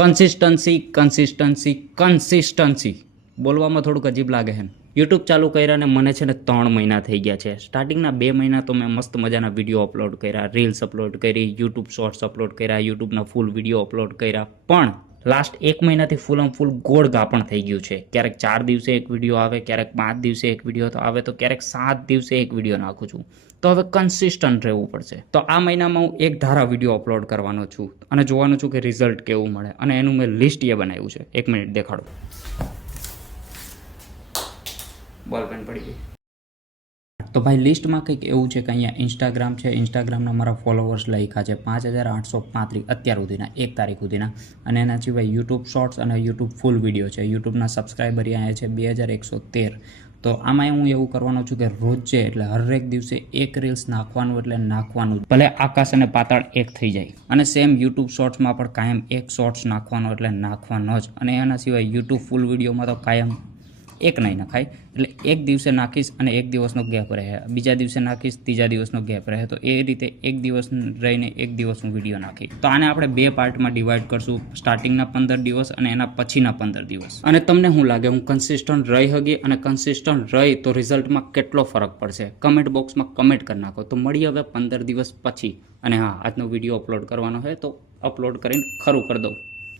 Consistency બોલવામાં થોડુંક અજીબ લાગે છે. યુટ્યુબ ચાલુ કર્યા ને મને છે ને 3 મહિના થઈ ગયા છે. સ્ટાર્ટિંગના 2 મહિના તો મેં મસ્ત મજાના વિડીયો અપલોડ કર્યા, રીલ્સ અપલોડ કરી, યુટ્યુબ શોર્ટ્સ અપલોડ કર્યા, યુટ્યુબના ફૂલ વિડીયો અપલોડ કર્યા. પણ લાસ્ટ 1 મહિનાથી ફૂલ ગોળ ગાપણ થઈ ગયું છે. ક્યારેક 4 દિવસે એક વિડીયો આવે, ક્યારેક 5 દિવસે એક વિડીયો આવે, તો ક્યારેક 7 દિવસે એક વિડીયો નાખું છું. તો હવે કન્સિસ્ટન્ટ રહેવું પડશે. તો આ મહિનામાં હું એક ધારા વિડીયો અપલોડ કરવાનો છું અને જોવાનું છું કે રિઝલ્ટ કેવું મળે. અને એનું મેં લિસ્ટ એ બનાવ્યું છે. 1 મિનિટ દેખાડો. બોલ પેન પડી ગઈ. તો ભાઈ લિસ્ટમાં કંઈક એવું છે કે અહીંયા ઇન્સ્ટાગ્રામ છે. ઇન્સ્ટાગ્રામના મારા ફોલોવર્સ લખ્યા છે 5835 અત્યાર સુધીના, 1 તારીખ સુધીના. અને એના સિવાય યુટ્યુબ શોર્ટ્સ અને યુટ્યુબ ફૂલ વિડીયો છે. યુટ્યુબના સબસ્ક્રાઈબર અહીંયા છે 2113. તો આમાં હું એવું કરવાનો છું કે રોજે એટલે હરેક દિવસે એક રીલ્સ નાખવાનું એટલે નાખવાનું, ભલે આકાશ અને પાતાળ એક થઈ જાય. અને સેમ યુટ્યુબ શોર્ટ્સમાં પણ કાયમ એક શોર્ટ્સ નાખવાનો એટલે નાખવાનો જ. અને એના સિવાય યુટ્યુબ ફૂલ વિડીયોમાં તો કાયમ એક નહીં નખાય. એટલે એક દિવસે નાખીશ અને એક દિવસનો ગેપ રહે, બીજા દિવસે નાખીશ, ત્રીજા દિવસનો ગેપ રહે. તો એ રીતે એક દિવસ રહીને એક દિવસનું વિડીયો નાખી. તો આને આપણે 2 પાર્ટમાં ડિવાઈડ કરશું, સ્ટાર્ટિંગના 15 દિવસ અને એના પછીના 15 દિવસ. અને તમને શું લાગે, હું કન્સિસ્ટન્ટ રહી હગી અને કન્સિસ્ટન્ટ રહી તો રિઝલ્ટમાં કેટલો ફરક પડશે? કમેન્ટ બોક્સમાં કમેન્ટ કરી નાખો. તો મળી હવે 15 દિવસ પછી. અને હા, આજનો વિડીયો અપલોડ કરવાનો હોય તો અપલોડ કરીને ખરું કરી દઉં.